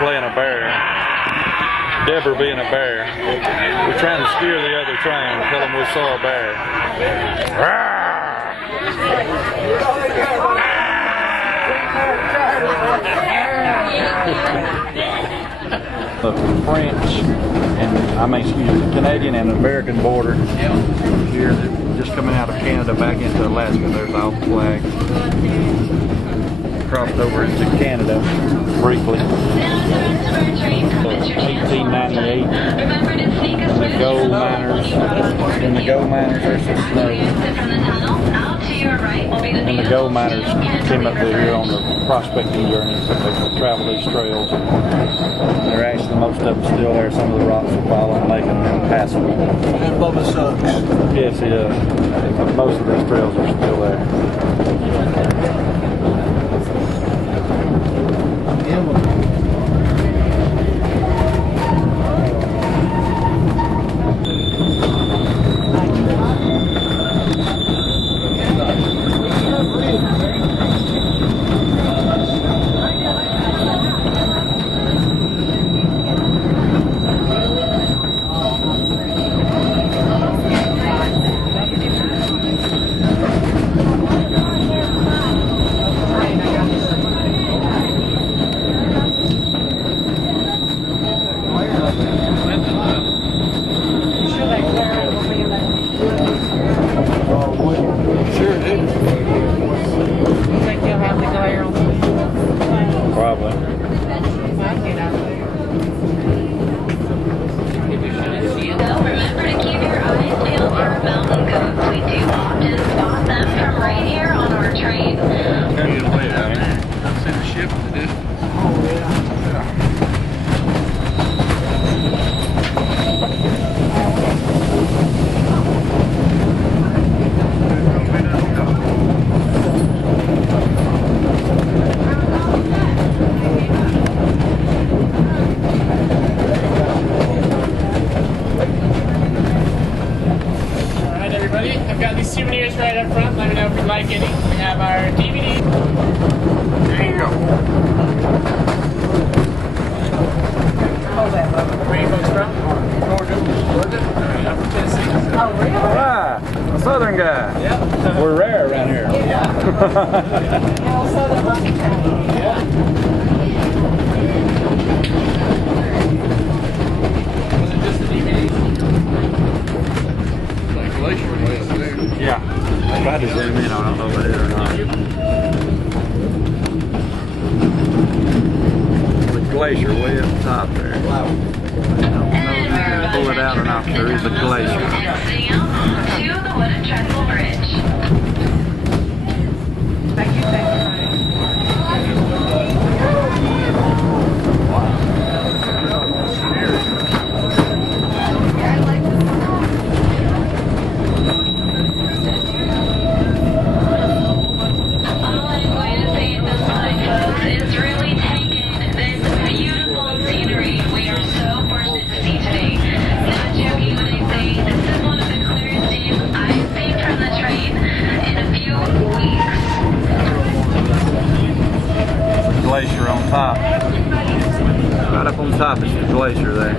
Playing a bear. Deborah being a bear. We're trying to steer the other train. Tell them we saw a bear. The French and the Canadian and American border here. They're just coming out of Canada back into Alaska. There's all the flags. Crossed over into Canada briefly. 1898. And the gold miners. And the gold miners, there's some snow. And the gold miners came up here on the prospecting journeys. They travel these trails. They're actually, most of them still there. Some of the rocks will fall and make them impassable. And Bubba sucks. Yes, he does. Most of these trails are still there. Souvenirs right up front. Let me know if you'd like any. We have our DVD. There you go. Where are you folks from? Portage. I'm from Tennessee. Oh, really? Ah, a southern guy. Yeah. We're rare around here. Yeah. Was it just the DVD? Like Glacier Bay up there. Yeah. I tried to zoom in. I don't know if it is or not. The glacier way up top there. Wow. I don't know if you can pull it out or not. There is a glacier. Exiting out to the wooden trestle bridge. Thank you. Glacier on top. Right up on top is the glacier there.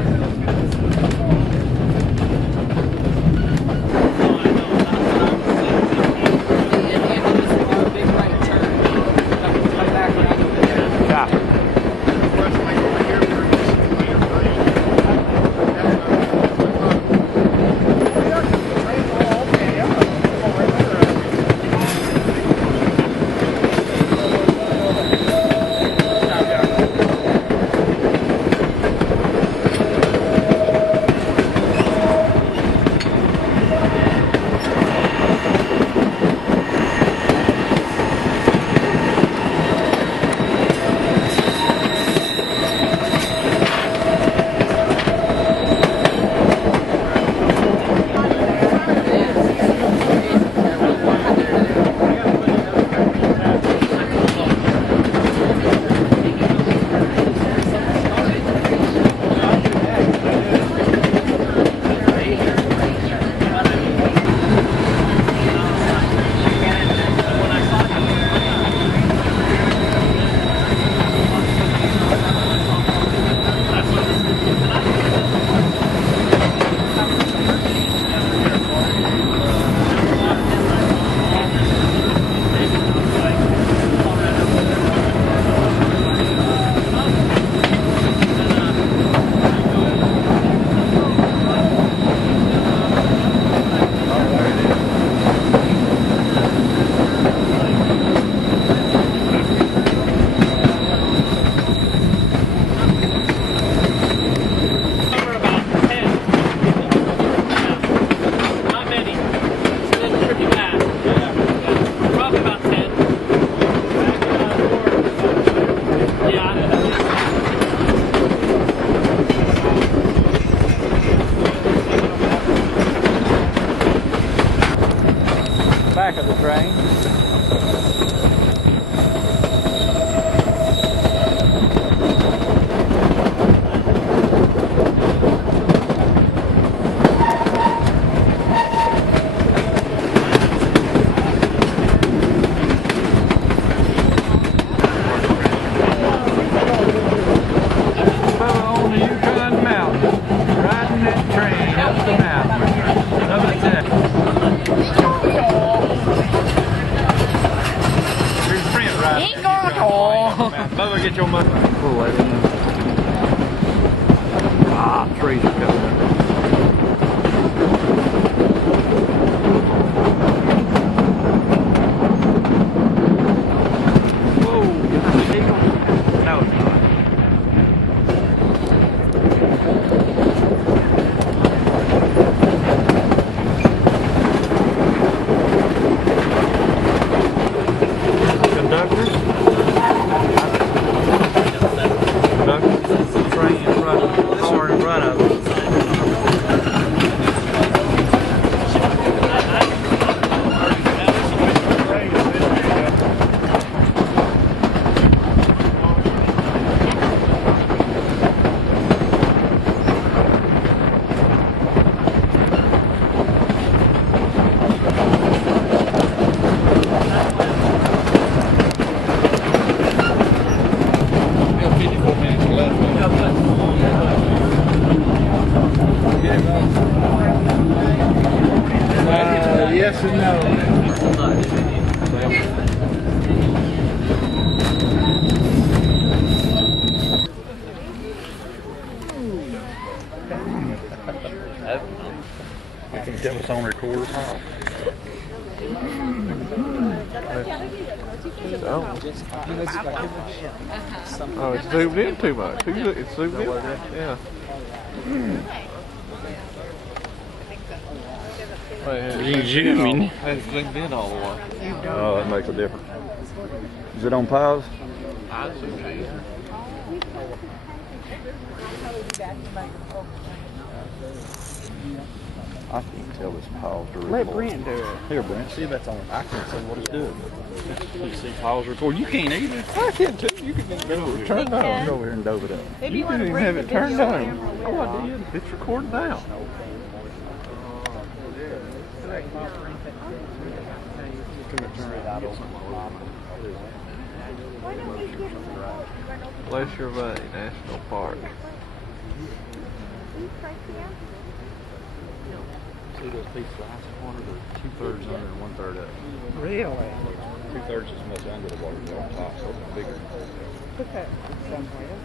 Bubba, get your money. Pull that in. Ah, trees are coming up. Whoa, is that an eagle? No, it's not. Yes and no. I can tell it's on record. Oh, it's zoomed in too much. It's zoomed in. Yeah. You zooming? It's zoomed in all the way. Oh, that makes a difference. Is it on pause? I zoomed in. I can't tell it's paused or recorded. Let Brent do it. Here, Brent, see if that's on. I can't see what it's doing. You see pause record. You can't either. I can too. You can go turn down. Go over here and dove it up. Maybe You you want didn't to even bring have the it turned video down. camera with Oh, you. I did. It's recording now. Glacier Bay National Park. See those pieces of ice water? They're 2/3 under and 1/3 up. Really? 2/3 is much under the water, but on top, so it's bigger. Put that somewhere.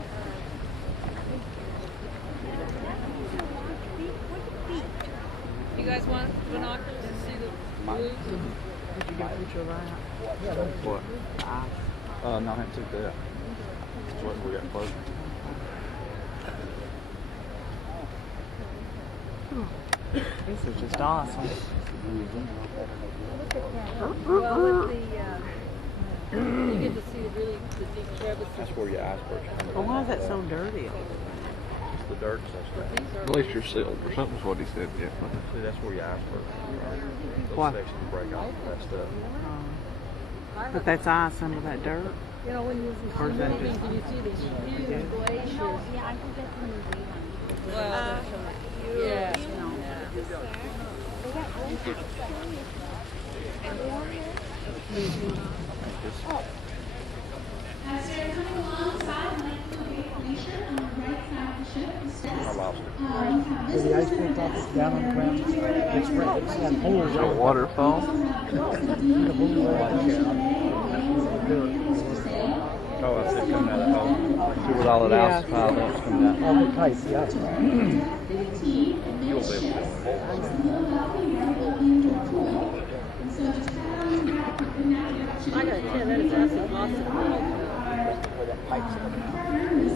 You guys want binoculars to see the blues? Did you get a picture of that? What? No, I haven't took that. That's what we got close. This is just awesome. Well, with the, you get to see the deep crevices. That's where your icebergs come Well, why is that so dirty? It's the dirt stuff. These are Glacier Silk or something's what he said. Yeah. See, that's where your icebergs come from. Why? Those sections break off that stuff. But that's ice under that dirt. You know, when you Or is that moving, just- can you see these huge glaciers? Well, yeah. As they're coming alongside, I'd like to give information on the right side of the ship instead. I lost it. The iceberg top is down on the ground. It's got holes A waterfall. Oh, I see it coming out of the hole. See what all that Yeah. ice piled up is coming out. all the tight, the ice. You'll be able to do it. I gotta tell you, that is absolutely awesome.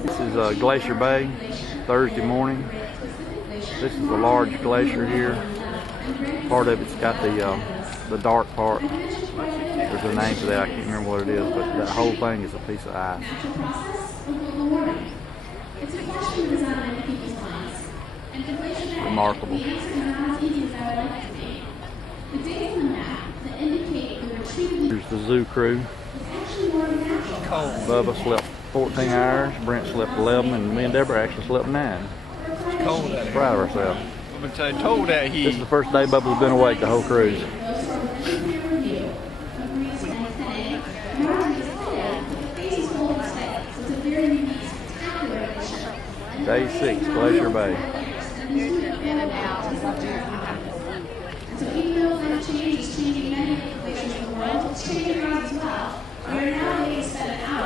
This is Glacier Bay, Thursday morning. This is a large glacier here. Part of it's got the dark part. There's a name for that, I can't remember what it is, but that whole thing is a piece of ice. Remarkable. Here's the zoo crew. Bubba slept 14 hours, Brent slept 11, and me and Deborah actually slept 9. It's cold out here. Proud of ourselves. I've been told that This he. is the first day Bubba's been awake the whole cruise. Day 6, Glacier Bay. So even though climate change is changing many places in the world, it's changing ours as well. We are now able to spend an hour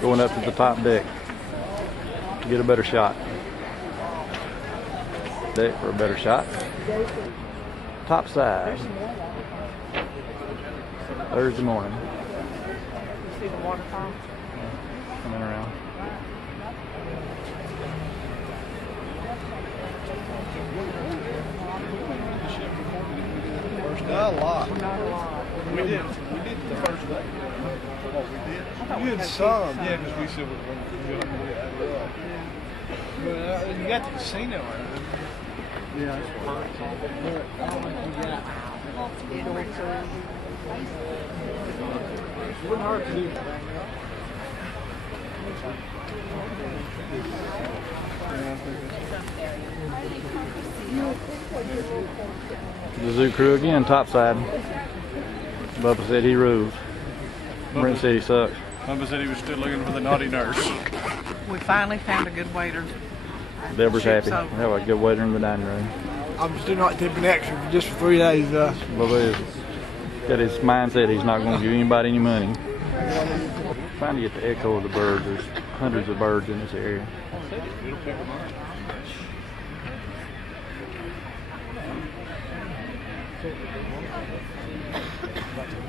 going up to the top deck to get a better shot. Deck for a better shot. Top side. Thursday morning. See the waterfall? Coming around. Not a lot. We did the first day. Oh, we did? We did some. Yeah, because we said we were going to do it. But you got the casino right? Yeah. It wasn't hard to do. The zoo crew again, topside. Bubba said he roved. Brent said he sucked. Bubba said he was still looking for the naughty nurse. We finally found a good waiter. Deborah's happy. Ship's We have a good waiter in the dining room. I'm still not tipping extra just for 3 days. Bubba is got his mindset he's not going to give anybody any money. Trying to get the echo of the birds. There's hundreds of birds in this area.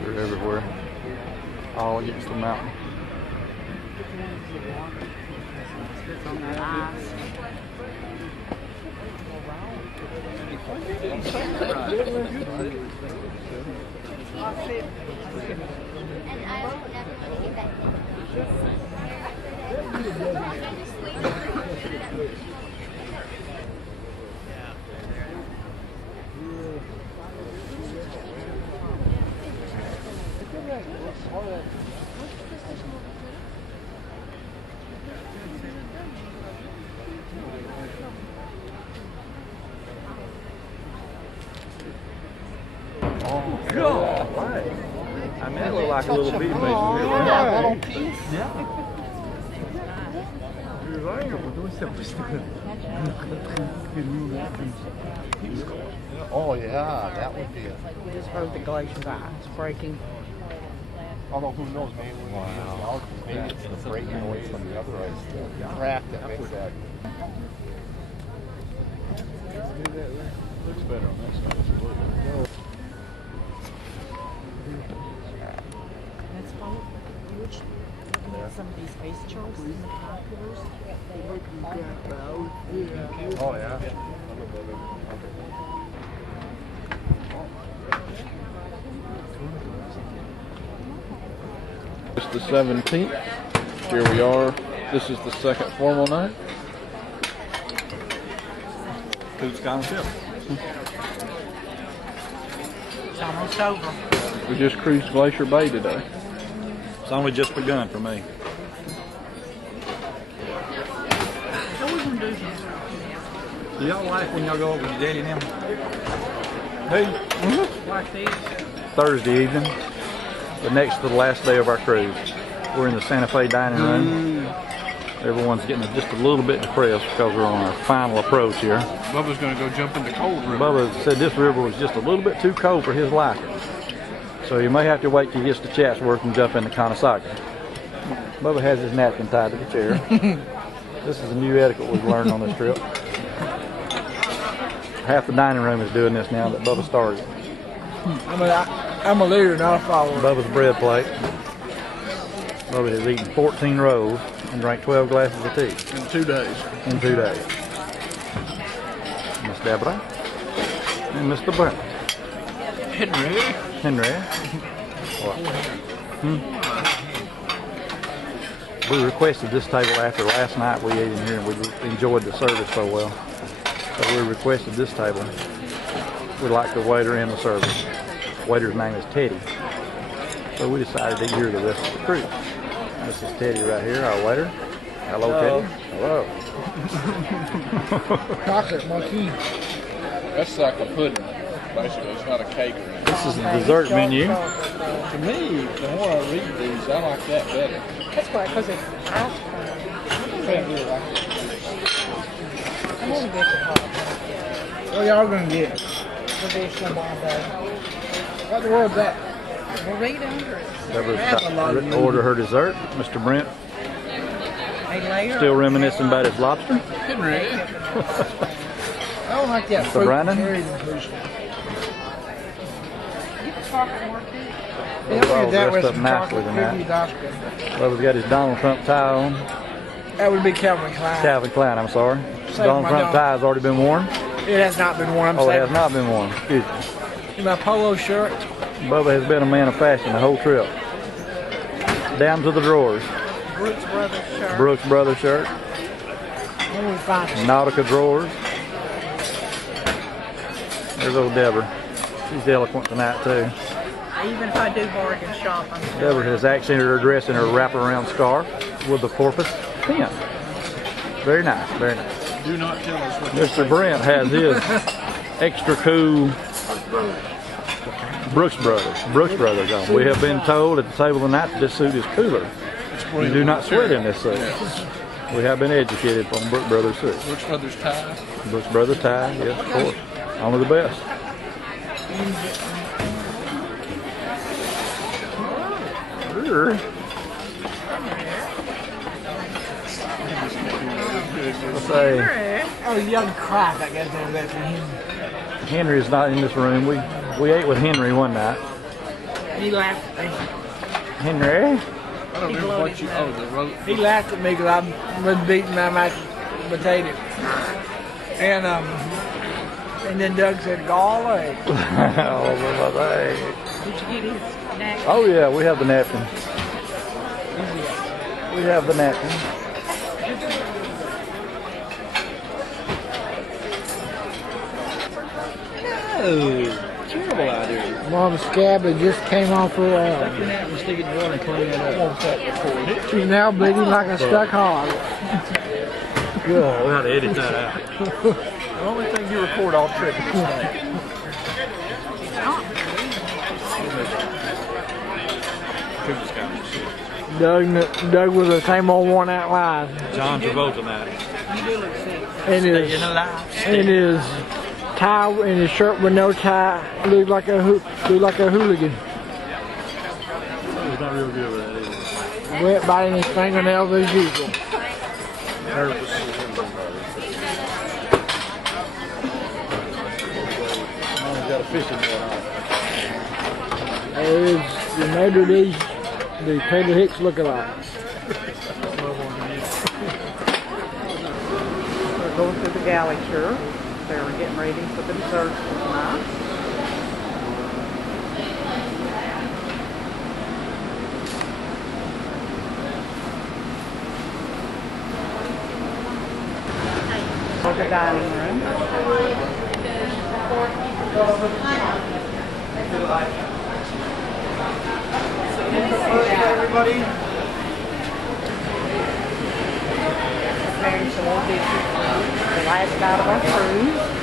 They're everywhere. All against the mountain. On that ice. God, right. I mean, that looked like a little bee mason here. Oh yeah, that would be it. We just heard the glacier's ice breaking. Although who knows, maybe maybe it's the breaking away from the other ice, the crack that makes that. Looks better on that side. That's funny. You were looking at some of these face charts in the binoculars. Oh yeah. It's the 17th. Here we are. This is the second formal night. Who's gone ship? It's almost over. We just cruised Glacier Bay today. It's only just begun for me. Do y'all like when y'all go over to Daddy and them? Hey. Like these. Thursday evening, the next to the last day of our cruise. We're in the Santa Fe dining room. Everyone's getting just a little bit depressed because we're on our final approach here. Bubba's going to go jump in the cold river. Bubba said this river was just a little bit too cold for his liking. So you may have to wait till he gets to Chatsworth and jump into Conosaga. Bubba has his napkin tied to the chair. This is a new etiquette we've learned on this trip. Half the dining room is doing this now that Bubba started. I'm a leader, not a follower. Bubba's bread plate. Bubba has eaten 14 rolls and drank 12 glasses of tea. In 2 days. In 2 days. Miss Deborah and Mr. Brent. Henry. What? We requested this table after last night we ate in here and we enjoyed the service so well. So we requested this table. We like the waiter and the service. The waiter's name is Teddy. So we decided to eat here the rest of the cruise. This is Teddy right here, our waiter. Hello, Teddy. Hello. Chocolate monkey. That's like a pudding, basically. It's not a cake or anything. This is the dessert menu. To me, the more I read these, I like that better. That's why, because it's ice cream. I'm gonna get the pop. What y'all gonna get? Traditional Bondo. What the world's that? Well, read under it. Deborah's got to order her dessert. Mr. Brent They layer. Still reminiscing about his lobster. Henry. I don't like that So fruit Brandon? cherry inclusion. Well, Yeah, look at that with dressed up some nicely chocolate tonight. cookies ice cream. Bubba's got his Donald Trump tie on. That would be Calvin Klein. Calvin Klein, I'm sorry. Save Donald my Trump dog. tie has already been worn. It has not been worn. I'm Oh, it saying. has not been worn. Excuse me. My polo shirt. Bubba has been a man of fashion the whole trip. Down to the drawers. Brooks Brothers shirt. Brooks Brothers shirt. When we find Nautica drawers. There's old Deborah. She's eloquent tonight too. Even if I do bargain shop, I'm still. Deborah has accented her dress in her wraparound scarf with the porpoise pin. Very nice, very nice. do not tell us what Mr. Brent has his extra cool Brooks Brothers on. We have been told at the table tonight that this suit is cooler. You do not sweat in this suit. We have been educated on Brooks Brothers suit. Brooks Brothers tie. Brooks Brothers tie, yes, of course. Only the best. Let's say Oh, young crap! I got to do that for him. Henry is not in this room. We ate with Henry one night. He laughed at me. Henry? I don't remember what you. Oh, the road. He laughed at me because I was beating my mashed potato. And then Doug said, "Golly." Did you get his neck? Oh yeah, we have the napkin. We have the napkin. No, terrible idea. Mom Scabby just came off her arm. And stick it in water and clean it up. She's now bleeding like a stuck hog. Good. We have to edit that out. The only thing you record all trip is snake. Doug was the same old worn out line. John Travolta night. And his tie and his shirt with no tie looked like a hooligan. He's not real good with that either. Wet biting his fingernails as usual. Mom's got a fishing net on. It's the Major League, the Taylor Hicks lookalike. We're going to the Glacier. They're getting ready for the dessert tonight. For the dining room. Everybody. Preparing some more dishes for the last night of our cruise.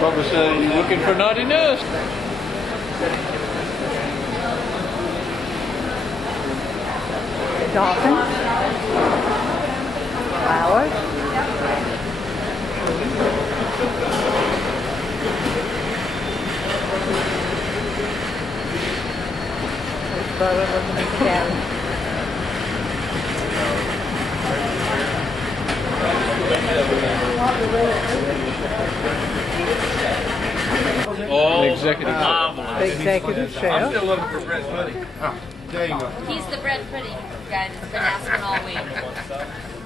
Bubba said, "You looking for naughtiness?" Dolphins. Flowers. There's Bubba looking at the cabin. Executive. Executive chef. Still looking for bread pudding. There you go. He's the bread pudding guy that's been asking all week.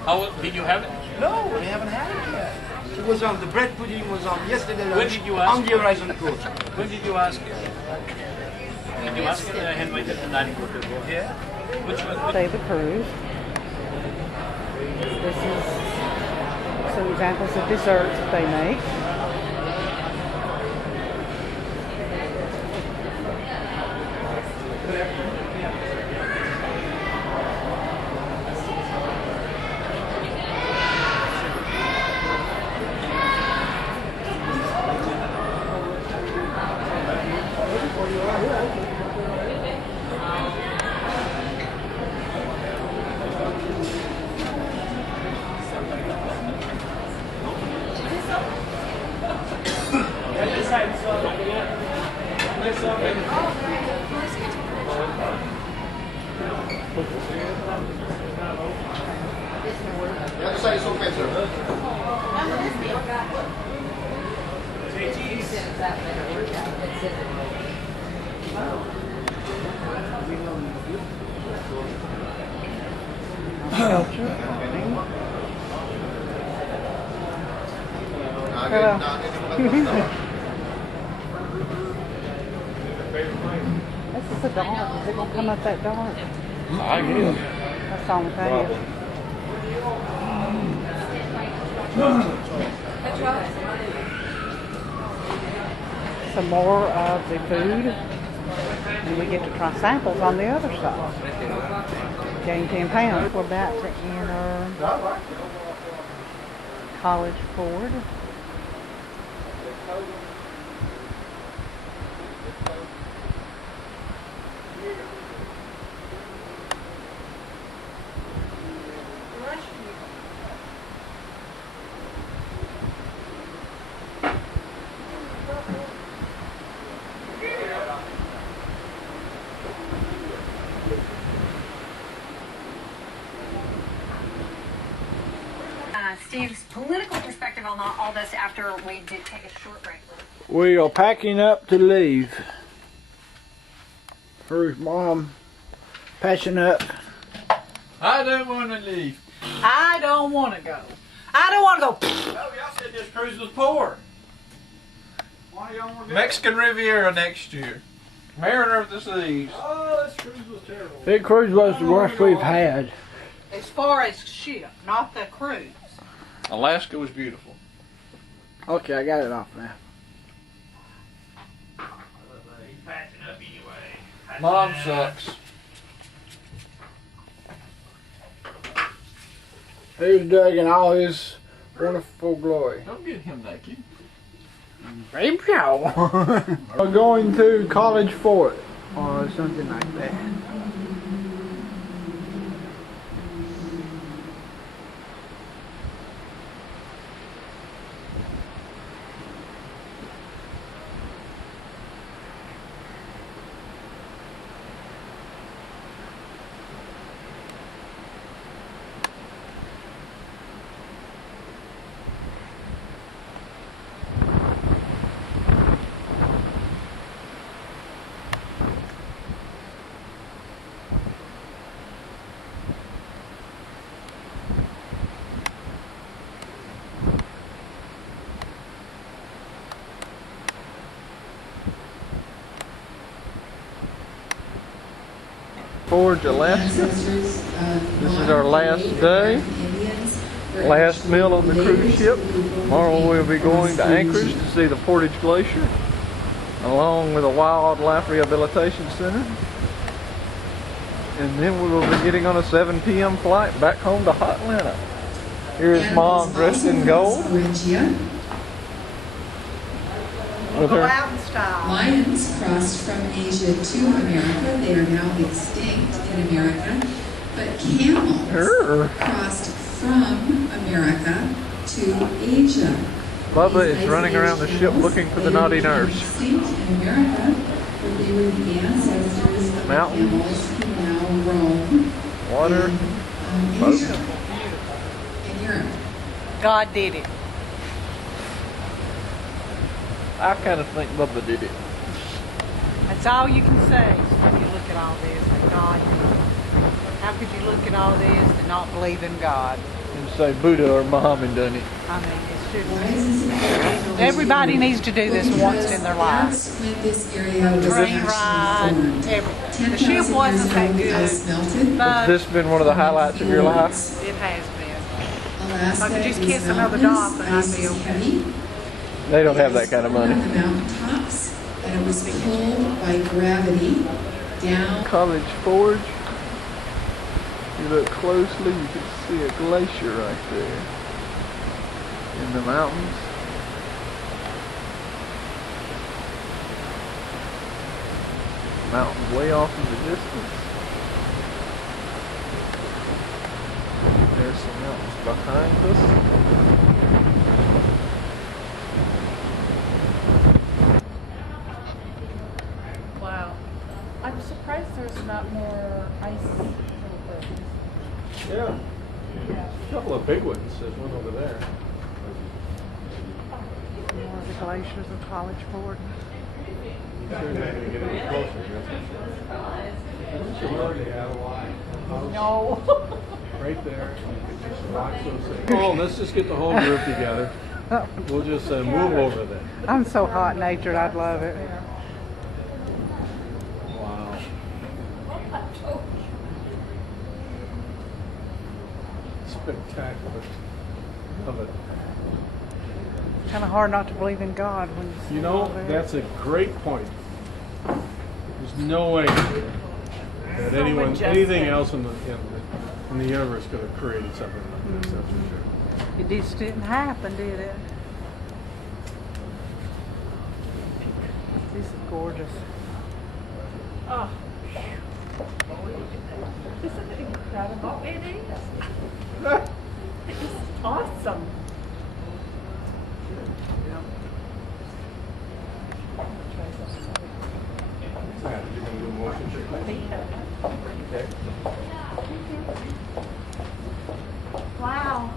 How did you have it? No, we haven't had it yet. It was on, the bread pudding was on yesterday When did you ask? on the horizon court. When did you ask it? Did you ask it Henry at the dining room? Yeah. Which one? Say the cruise. This is some examples of desserts that they make. This is a dark. Is it gonna come up that dark? I guess. That's the only thing. Some more of the food, and we get to try samples on the other side. Gain 10 pounds. We're about to enter College Ford. Steve's political perspective on all this after we did take a short break. We are packing up to leave. Here's Mom patching up. I don't want to leave. I don't want to go. I don't want to go. Oh, y'all said this cruise was poor. Why y'all want to go? Mexican Riviera next year. Mariner of the Seas. Oh, this cruise was terrible. That cruise was the worst we've had. As far as ship, not the cruise. Alaska was beautiful. Okay, I got it off now. Mom sucks. Here's Doug in all his wonderful glory. Don't get him naked. Baby, we're going to College Fort or something like that. Portage, Alaska. This is our last day, last meal on the cruise ship. Tomorrow we'll be going to Anchorage to see the Portage Glacier, along with a Wildlife Rehabilitation Center. And then we will be getting on a 7 p.m. flight back home to Hot Atlanta. Here's Mom dressed in gold. With her Lions crossed from Asia to America. They are now extinct in America. But camels crossed from America to Asia. Bubba is running around the ship looking for the naughty nurse. Extinct in America, but they were the ancestors of Mountains, camels who now roam water, in Asia and Europe. God did it. I kind of think Bubba did it. That's all you can say when you look at all this, that God did it. How could you look at all this and not believe in God? And say Buddha or Muhammad done it. I mean, it should. Everybody needs to do this once in their lives. Train ride, everything. The ship wasn't that good, but has this been one of the highlights of your life? it has been. If I could just kiss another dolphin, I'd be okay. They don't have that kind of money. On the mountaintops, and it was pulled by gravity down. College Forge. If you look closely, you can see a glacier right there in the mountains. Mountains way off in the distance. There's some mountains behind us. Wow. I'm surprised there's not more ice little things. Yeah. A couple of big ones. There's one over there. More of the glaciers of College Ford. Sure not going to get any closer. No. Right there. You can just watch those things. Oh, let's just get the whole group together. We'll just move over there. I'm so hot-natured, I'd love it. Wow. Spectacular. Love it. Kind of hard not to believe in God when you see You know, all that. that's a great point. There's no way that anything else in the universe could have created something like this. That's for sure. It just didn't happen, did it? This is gorgeous. Oh. Isn't it incredible? It is. It's awesome. You're going to do a motion picture? Okay. Wow.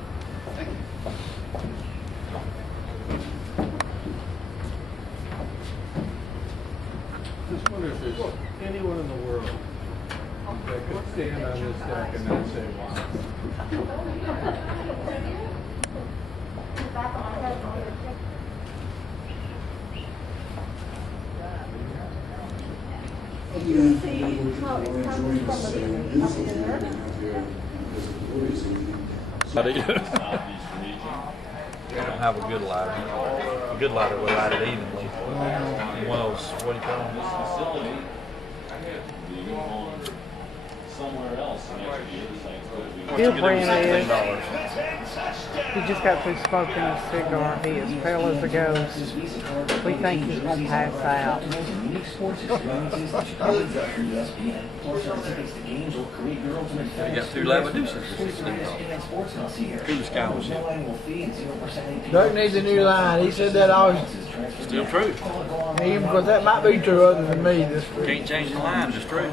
Just wonder if there's anyone in the world that could stand on this deck and not say, wow. We don't have a good lighter. A good lighter will light it evenly. One of those, what do you call them? Bill Brand is. He just got through smoking a cigar. He is pale as a ghost. We think he's going to pass out. You got 2 Lavaduces. Coolest guy was him. Doug needs a new line. He said that always. Still true. Because that might be true other than me. This true. Can't change the line, just true.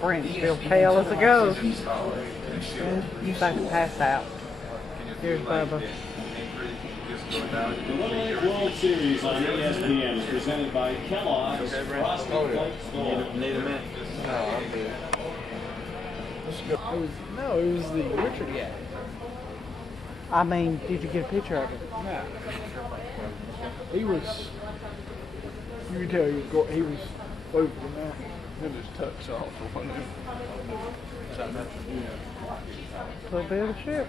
Brent's still pale as a ghost. He's about to pass out. Here's Bubba. The Little League World Series on ESPN is presented by Kellogg's Frosted Flakes Gold. Need a minute? No, I'm good. It was the Richard guy. I mean, did you get a picture of it? No. He was. You could tell he was over the mountain. Then his tucks off for one of them. A little bit of the ship.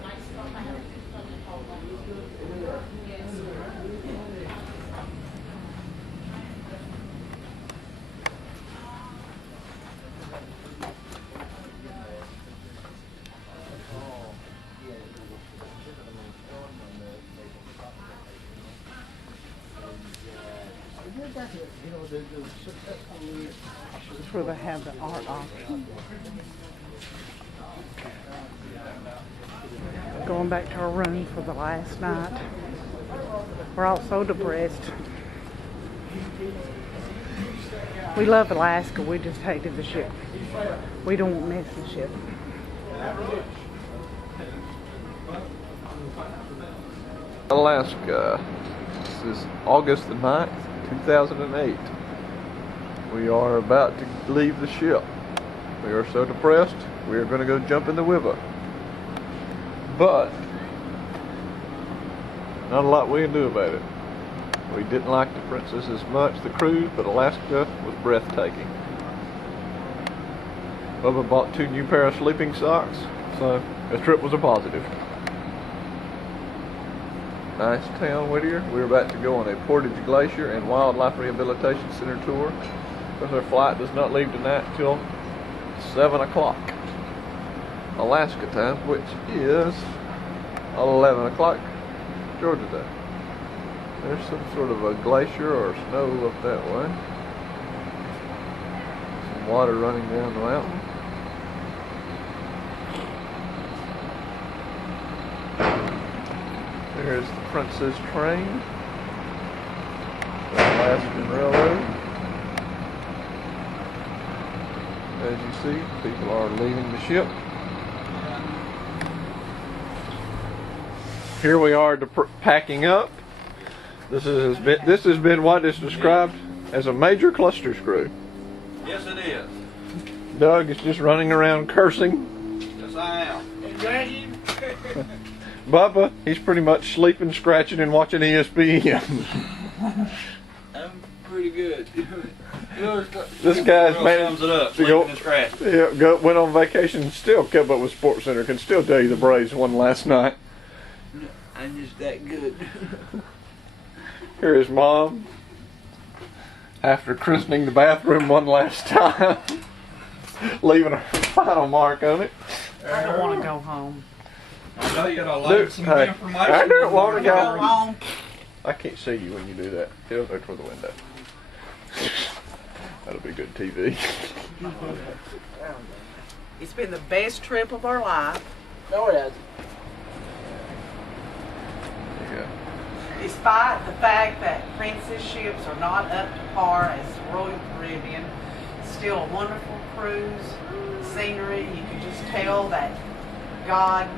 This is where they have the art auction. Going back to our room for the last night. We're all so depressed. We love Alaska, we just hated the ship. We don't miss the ship. Alaska. This is August the 9th, 2008. We are about to leave the ship. We are so depressed, we are going to go jump in the river. But, not a lot we can do about it. We didn't like the Princess as much, the cruise, but Alaska was breathtaking. Bubba bought 2 new pair of sleeping socks, so the trip was a positive. Nice town, Whittier. We're about to go on a Portage Glacier and Wildlife Rehabilitation Center tour, because our flight does not leave tonight until 7 o'clock Alaska time, which is 11 o'clock Georgia time. There's some sort of a glacier or snow up that way. Some water running down the mountain. There's the Princess train, the Alaskan Railroad. As you see, people are leaving the ship. Here we are packing up. This has been what is described as a major cluster screw. Yes, it is. Doug is just running around cursing. Yes, I am. Bubba, he's pretty much sleeping, scratching, and watching ESPN. I'm pretty good. This guy's managed managed it up, to go, sleeping and scratching. went on vacation, still kept up with Sports Center, can still tell you the Braves won last night. I'm just that good. Here is Mom, after christening the bathroom one last time, leaving a final mark on it. I don't want to go home. I know you got a lot of some information. I don't want to go home. I can't see you when you do that. It'll go toward the window. That'll be good TV. It's been the best trip of our life. No, it hasn't. Yeah. Despite the fact that princess ships are not up to par as Royal Caribbean, still a wonderful cruise, scenery. You can just tell that God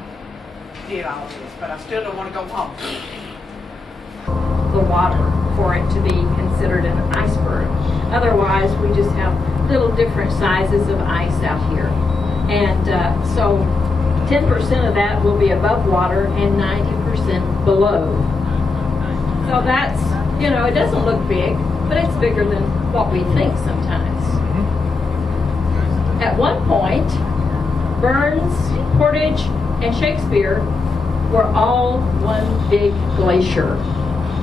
did all this, but I still don't want to go home. The water for it to be considered an iceberg. Otherwise, we just have little different sizes of ice out here. And so 10% of that will be above water and 90% below. So that's, you know, it doesn't look big, but it's bigger than what we think sometimes. At one point, Burns, Portage, and Shakespeare were all one big glacier.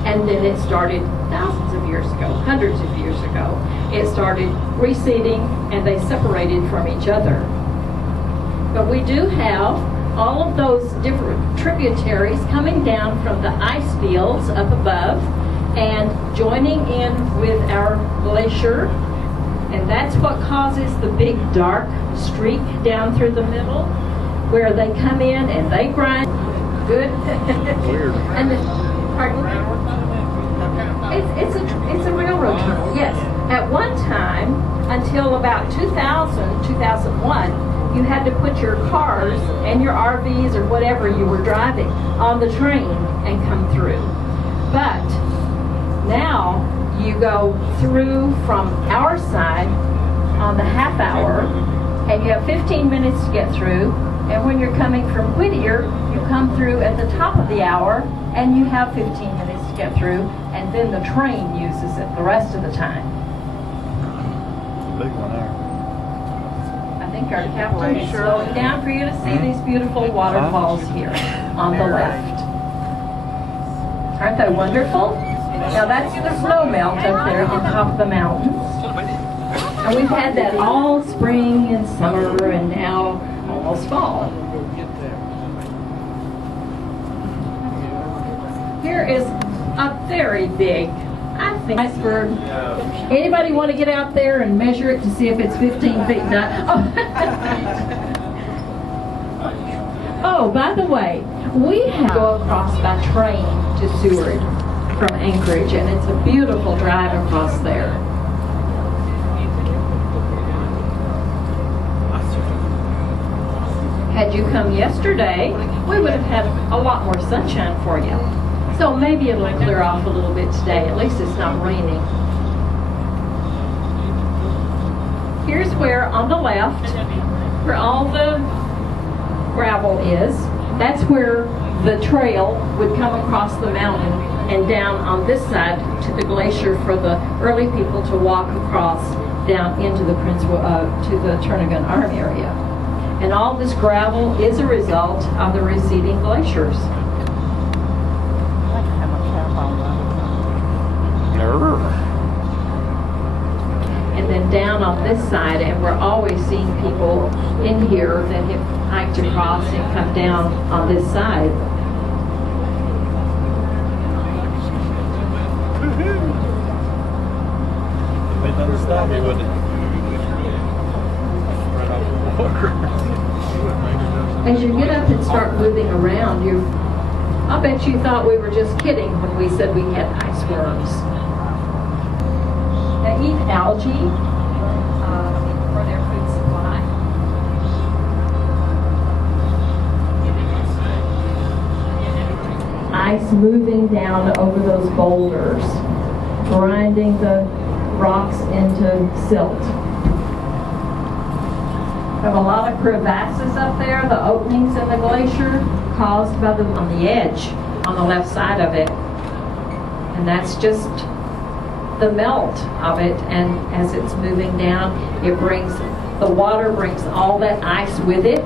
And then it started thousands of years ago, hundreds of years ago. It started receding and they separated from each other. But we do have all of those different tributaries coming down from the ice fields up above and joining in with our glacier. And that's what causes the big dark streak down through the middle where they come in and they grind. Good. Weird. And the, pardon? It's a railroad tunnel, yes. At one time, until about 2000, 2001, you had to put your cars and your RVs or whatever you were driving on the train and come through. But now you go through from our side on the half hour and you have 15 minutes to get through. And when you're coming from Whittier, you come through at the top of the hour and you have 15 minutes to get through, and then the train uses it the rest of the time. Big one there. I think our captain is slowing down for you to see these beautiful waterfalls here on the left. Aren't they wonderful? Now that's the snow melt up there on top of the mountains. And we've had that all spring and summer and now almost fall. Here is a very big, I think, iceberg. Anybody want to get out there and measure it to see if it's 15 feet high? Oh, by the way, we have to go across by train to Seward from Anchorage, and it's a beautiful drive across there. Had you come yesterday, we would have had a lot more sunshine for you. So maybe it'll clear off a little bit today. At least it's not raining. Here's where, on the left, where all the gravel is, that's where the trail would come across the mountain and down on this side to the glacier for the early people to walk across down into the to the Turnagain Arm area. And all this gravel is a result of the receding glaciers. And then down on this side, and we're always seeing people in here that have hiked across and come down on this side. Stop me, wouldn't it? As you get up and start moving around, I bet you thought we were just kidding when we said we had ice worms. They eat algae for their food supply. moving down over those boulders, grinding the rocks into silt. We have a lot of crevasses up there, the openings in the glacier caused by the on the edge, on the left side of it. And that's just the melt of it, and as it's moving down, the water brings all that ice with it,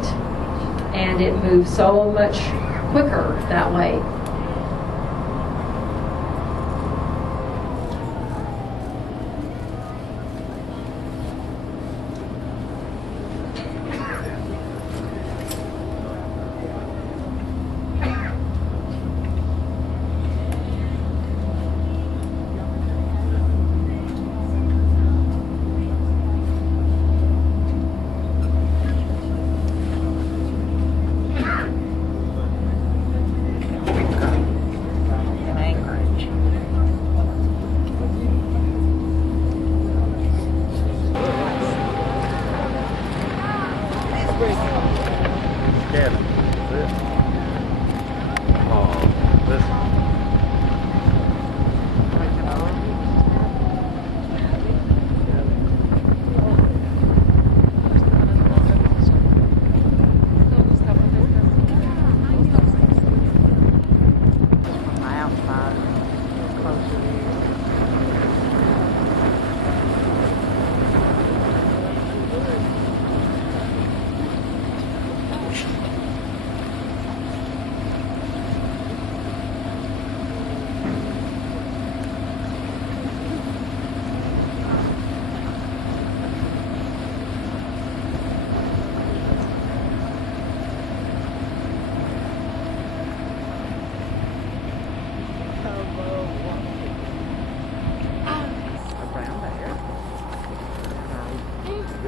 and it moves so much quicker that way.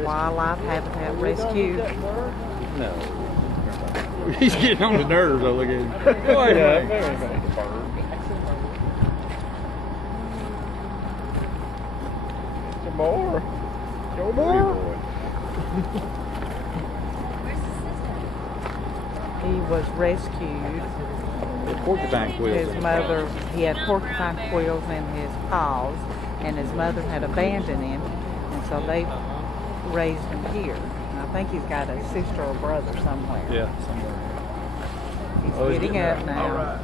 Wildlife habitat rescue. No. He's getting on his nerves, though, look at him. Go ahead, man. Some more. Some more. He was rescued. Porcupine quills. His mother, he had porcupine quills in his paws, and his mother had abandoned him, and so they raised him here. And I think he's got a sister or brother somewhere. Yeah, somewhere. He's getting up now. All right.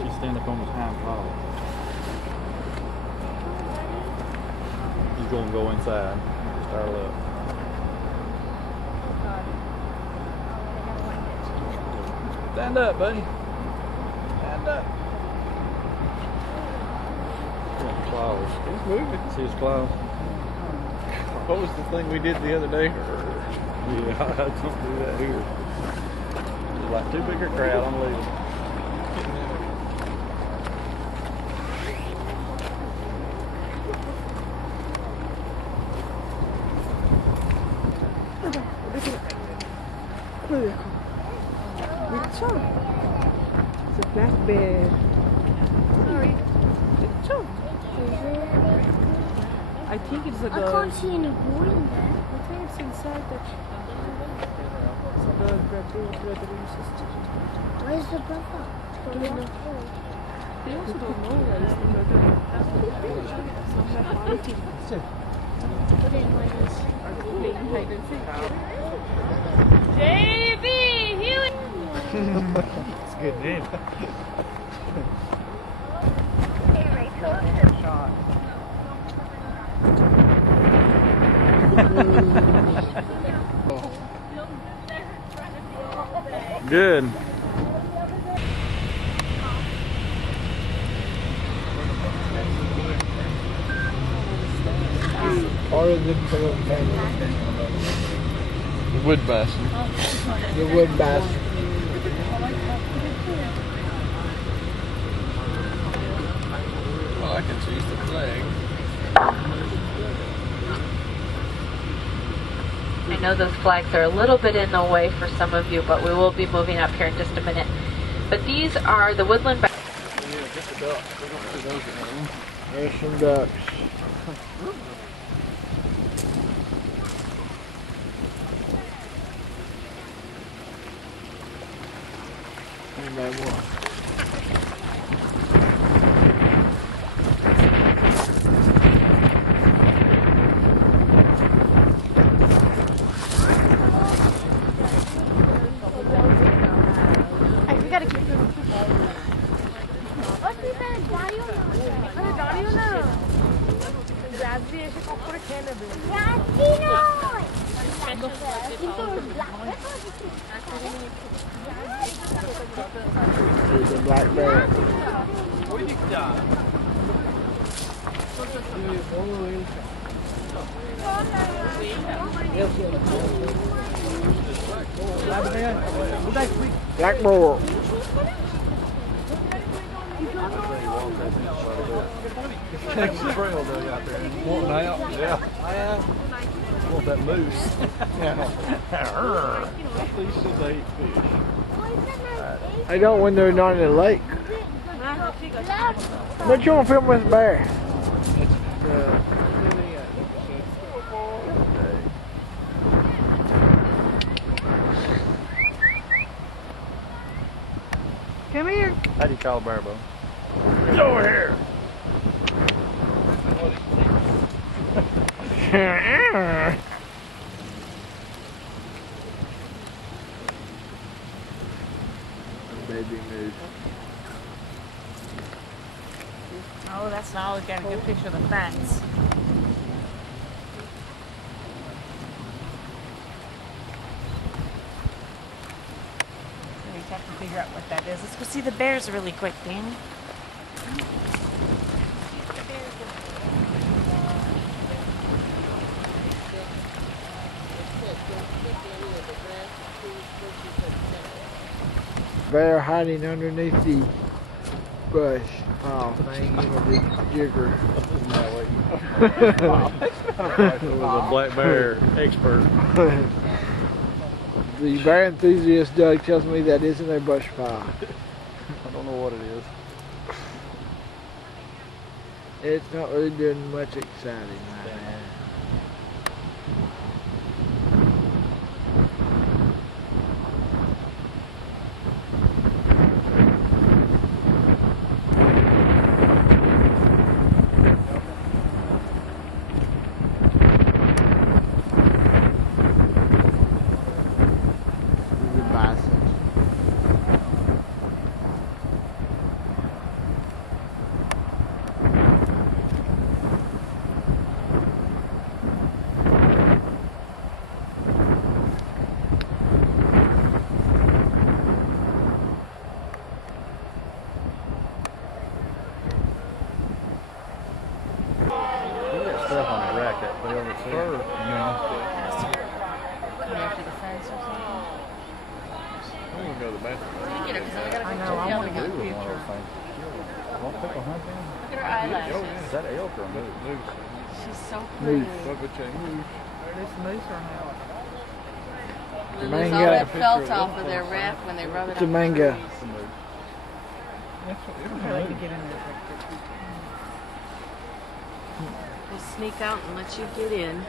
She's standing up on his hind paws. He's going to go inside. Start up. Stand up, buddy. Stand up. Claws. He's moving. See his claws? What was the thing we did the other day? Yeah, I don't do that here. It's like too big a crowd, I'm leaving. It's a black bear. Sorry. I think it's a dog. I can't see any boy in there. I think it's inside the... It's a dog, brother and sister. Where's the brother? They also don't know where is the brother. Somewhere hunting. Put it in my list. Playing hide and seek. JB! Healy! It's a good name. Good. Harder than the wood basket. The wood basket. Well, I can choose the flag. I know those flags are a little bit in the way for some of you, but we will be moving up here in just a minute. But these are the woodland. Yeah, just a duck. We don't see those anymore. There's some ducks. that one. Hey, we gotta keep moving. What's he said? Daddy or not? Daddy or not? Daddy এসে কপ করে খেয়ে নেবে। Daddy নয়। কিন্তু black There's a black bear. Black boar. Takes the trail though out there. Wanting out? Yeah. Want that moose. These should they eat fish. They don't when they're not in the lake. What you want to film with the bear? Come here. How do you call a bear, Bo? Get over here. Baby moose. Oh, that's not always got a good picture of the fence. We have to figure out what that is. Let's go see the bears really quick, Danny. Bear hiding underneath the brush. Oh, thing, you know, big jigger. It was a black bear expert. The bear enthusiast Doug tells me that isn't a brush pile. I don't know what it is. It's not really doing much exciting right now. Stuff on the rack, that velvet fur. Come after the fence or something. I'm gonna go to the bathroom. I know, I want to get a picture. Won't people hunt them? Look at her eyelashes. Is that elk or a moose? She's so pretty. Moose. Moose or not? The Lose all mango. that felt off of their wrap when they rub it It's a on mango. I like to get in there. They sneak out and let you get in.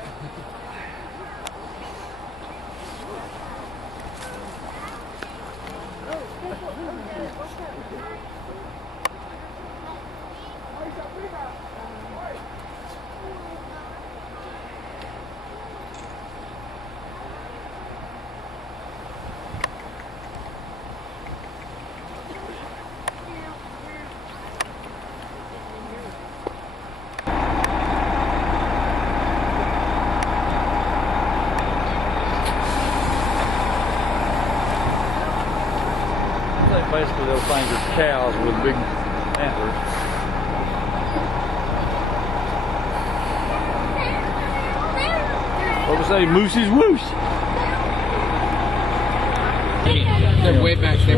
Basically, those things are cows with big antlers. What was that? Moosey's whoosh. They're way back there.